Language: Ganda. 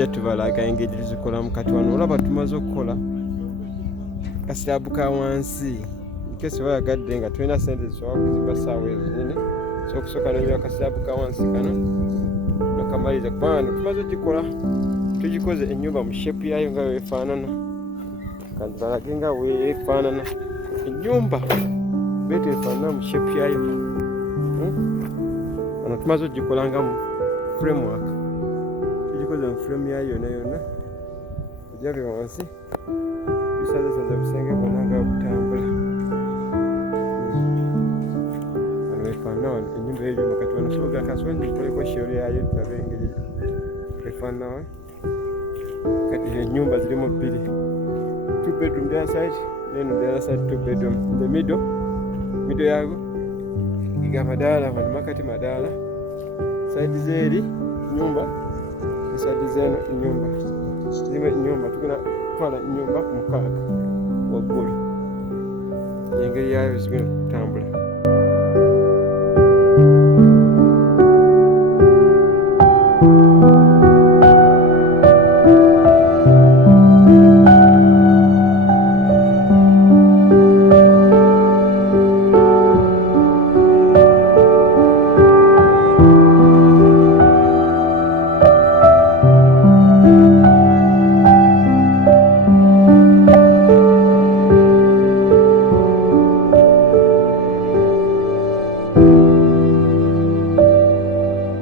tujja tubalaga engeri zikolamu. Kati wano olaba tumaze okukola kasiraabu ka wansi nkesi bayagadde nga tulina sente zisobola kuzimba ssaawa ezo nyini, so okusooka nonyera kasiraabu ka wansi kano nokamaliriza kubanga tumaze ogikola. Tugikoze ennyumba mu shepu yayo nga weefaanana, kandi balage nga weefaanana ennyumba beetu efaanana mu shepu yayo. Wano tumaze ogikola nga mu framework, tugikoze mu frame yayo yonna yonna. Ojjabe wansi tusazesaze busenge bwonna nga butambula. Wano weefaanana wano ennyumba y'ebyuma. Kati wano sobola kasooka nyikoleko shero yayo tulabe engeri efaanana wano. Kati ennyumba zirimu bbiri, 2 bedroom the other side, then the other side 2 bedroom. The middle yago iga madaala wano makati madaala, side zeeri nyumba, side zeno nyumba. Zirimu nyumba tugenda kutwala nyumba 6 waggulu. Engeri yayo zigenda kutambula.